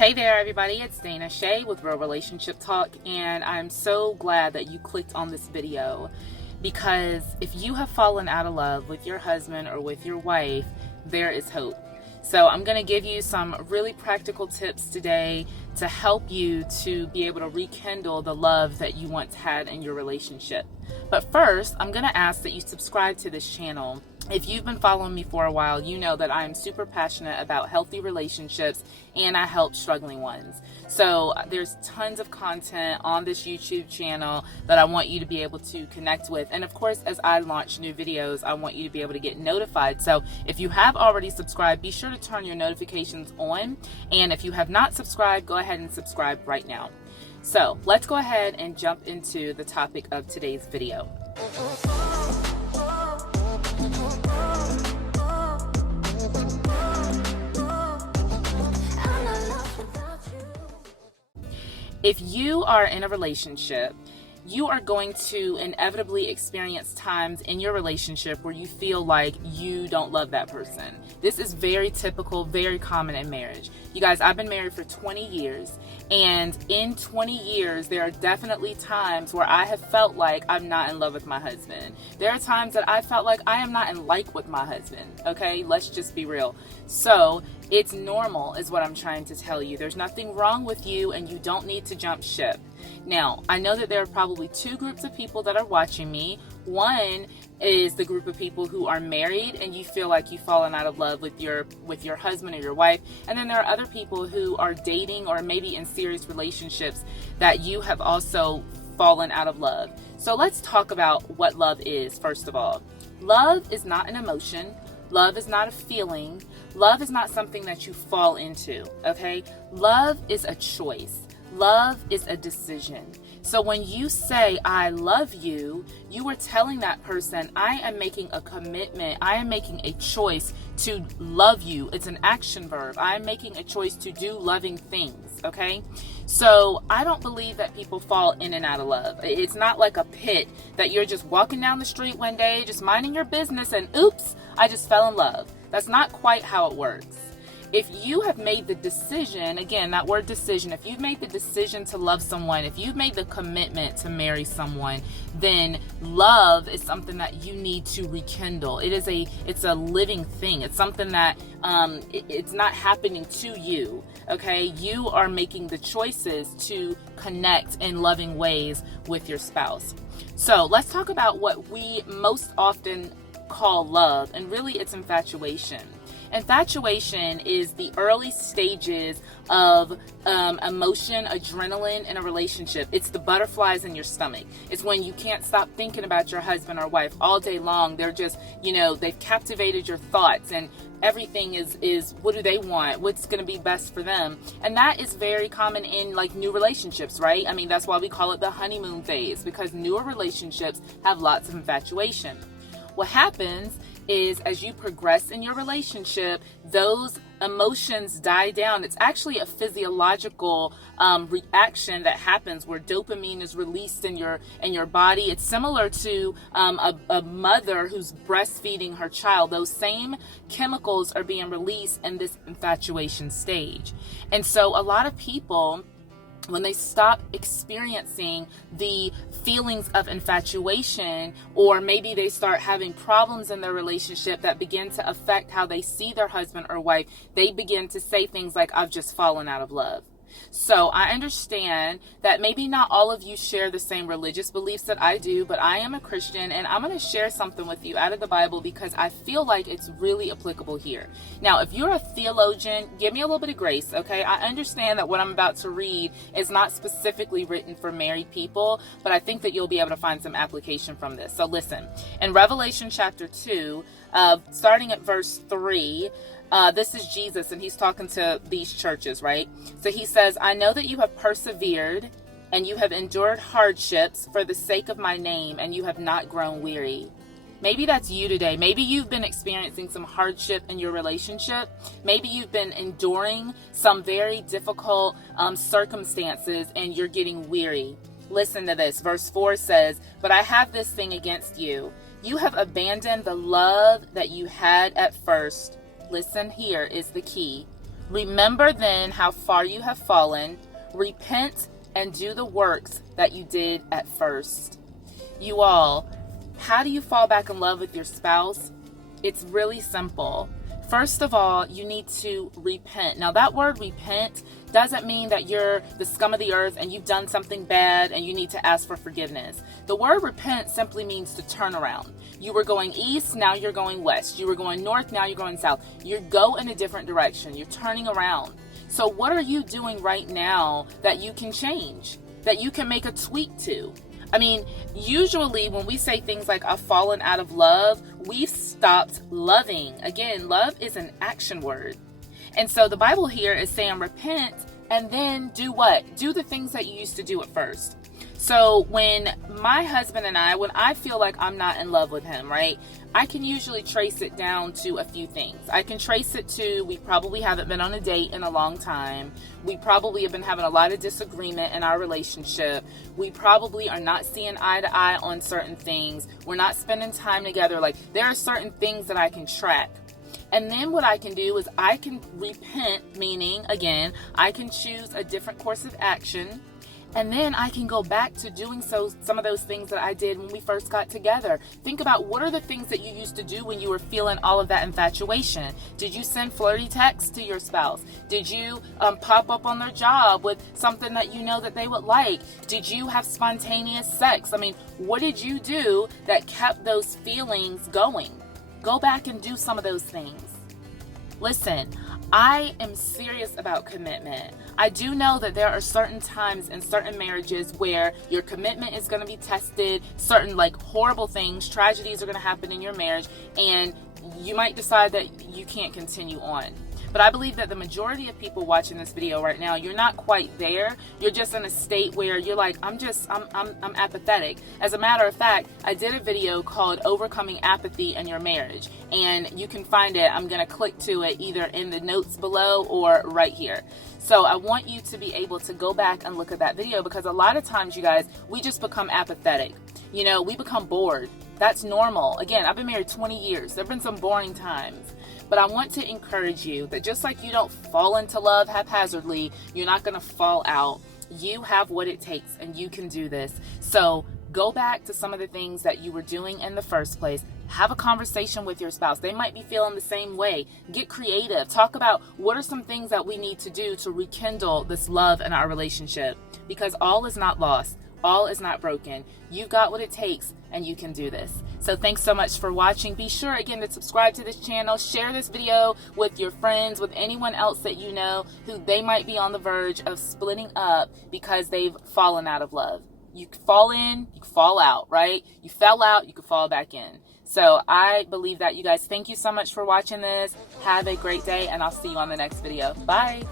Hey there, everybody. It's Dana Shea with Real Relationship Talk, and I'm so glad that you clicked on this video because if you have fallen out of love with your husband or with your wife, there is hope. So I'm going to give you some really practical tips today to help you to be able to rekindle the love that you once had in your relationship. But first, I'm going to ask that you subscribe to this channel. If you've been following me for a while, you know that I'm super passionate about healthy relationships and I help struggling ones. So there's tons of content on this YouTube channel that I want you to be able to connect with. And of course, as I launch new videos, I want you to be able to get notified. So if you have already subscribed, be sure to turn your notifications on. And if you have not subscribed, go ahead and subscribe right now. So let's go ahead and jump into the topic of today's video. If you are in a relationship, you are going to inevitably experience times in your relationship where you feel like you don't love that person. This is very typical, very common in marriage. You guys, I've been married for 20 years, and in 20 years, there are definitely times where I have felt like I'm not in love with my husband. There are times that I felt like I am not in like with my husband, okay? Let's just be real. So, it's normal is what I'm trying to tell you. There's nothing wrong with you, and you don't need to jump ship. Now, I know that there are probably two groups of people that are watching me. One is the group of people who are married and you feel like you've fallen out of love with your husband or your wife. And then there are other people who are dating or maybe in serious relationships that you have also fallen out of love. So let's talk about what love is, first of all. Love is not an emotion. Love is not a feeling. Love is not something that you fall into, okay? Love is a choice. Love is a decision. So when you say, I love you, you are telling that person, I am making a commitment. I am making a choice to love you. It's an action verb. I am making a choice to do loving things, okay? So I don't believe that people fall in and out of love. It's not like a pit that you're just walking down the street one day, just minding your business, and oops, I just fell in love. That's not quite how it works. If you have made the decision, again, that word decision, if you've made the decision to love someone, if you've made the commitment to marry someone, then love is something that you need to rekindle. It's a living thing. It's something that it's not happening to you, okay? You are making the choices to connect in loving ways with your spouse. So let's talk about what we most often call love, and really it's infatuation. Infatuation is the early stages of emotion, adrenaline in a relationship. It's the butterflies in your stomach. It's when you can't stop thinking about your husband or wife all day long. They're just, they've captivated your thoughts, and everything is what do they want? What's going to be best for them? And that is very common in like new relationships, right? I mean, that's why we call it the honeymoon phase, because newer relationships have lots of infatuation. What happens is as you progress in your relationship, those emotions die down. It's actually a physiological reaction that happens where dopamine is released in your body. It's similar to a mother who's breastfeeding her child. Those same chemicals are being released in this infatuation stage. And so a lot of people, when they stop experiencing the feelings of infatuation, or maybe they start having problems in their relationship that begin to affect how they see their husband or wife, they begin to say things like, I've just fallen out of love. So I understand that maybe not all of you share the same religious beliefs that I do, but I am a Christian, and I'm going to share something with you out of the Bible because I feel like it's really applicable here. Now, if you're a theologian, give me a little bit of grace, okay? I understand that what I'm about to read is not specifically written for married people, but I think that you'll be able to find some application from this. So listen, in Revelation chapter 2, starting at verse 3, this is Jesus, and he's talking to these churches, right? So he says, I know that you have persevered and you have endured hardships for the sake of my name, and you have not grown weary. Maybe that's you today. Maybe you've been experiencing some hardship in your relationship. Maybe you've been enduring some very difficult circumstances and you're getting weary. Listen to this. Verse 4 says, but I have this thing against you. You have abandoned the love that you had at first. Listen, here is the key. Remember then how far you have fallen. Repent and do the works that you did at first. You all, how do you fall back in love with your spouse? It's really simple. First of all, you need to repent. Now, that word repent doesn't mean that you're the scum of the earth and you've done something bad and you need to ask for forgiveness. The word repent simply means to turn around. You were going east, now you're going west. You were going north, now you're going south. You go in a different direction. You're turning around. So what are you doing right now that you can change, that you can make a tweak to? I mean, usually when we say things like I've fallen out of love, we've stopped loving. Again, love is an action word. And so the Bible here is saying repent and then do what? Do the things that you used to do at first. So when my husband and when I feel like I'm not in love with him, right? I can usually trace it down to a few things. I can trace it to, we probably haven't been on a date in a long time. We probably have been having a lot of disagreement in our relationship. We probably are not seeing eye to eye on certain things. We're not spending time together. Like, there are certain things that I can track. And then what I can do is I can repent, meaning, again, I can choose a different course of action. And then I can go back to doing some of those things that I did when we first got together. Think about, what are the things that you used to do when you were feeling all of that infatuation? Did you send flirty texts to your spouse? Did you pop up on their job with something that you know that they would like? Did you have spontaneous sex? I mean, what did you do that kept those feelings going? Go back and do some of those things. Listen, I am serious about commitment. I do know that there are certain times in certain marriages where your commitment is going to be tested. Certain horrible things, tragedies are going to happen in your marriage, and you might decide that you can't continue on. But I believe that the majority of people watching this video right now, you're not quite there. You're just in a state where you're like, I'm apathetic. As a matter of fact, I did a video called Overcoming Apathy in Your Marriage, and you can find it. I'm going to click to it either in the notes below or right here. So I want you to be able to go back and look at that video, because a lot of times, you guys, we just become apathetic. You know, we become bored. That's normal. Again, I've been married 20 years. There have been some boring times. But I want to encourage you that just like you don't fall into love haphazardly, you're not going to fall out. You have what it takes, and you can do this. So go back to some of the things that you were doing in the first place. Have a conversation with your spouse. They might be feeling the same way. Get creative. Talk about what are some things that we need to do to rekindle this love in our relationship, because all is not lost. All is not broken. You've got what it takes, and you can do this. So thanks so much for watching. Be sure again to subscribe to this channel. Share this video with your friends, with anyone else that you know who they might be on the verge of splitting up because they've fallen out of love. You fall in, you fall out, right? You fell out, you could fall back in. So I believe that, you guys. Thank you so much for watching this. Have a great day, and I'll see you on the next video. Bye.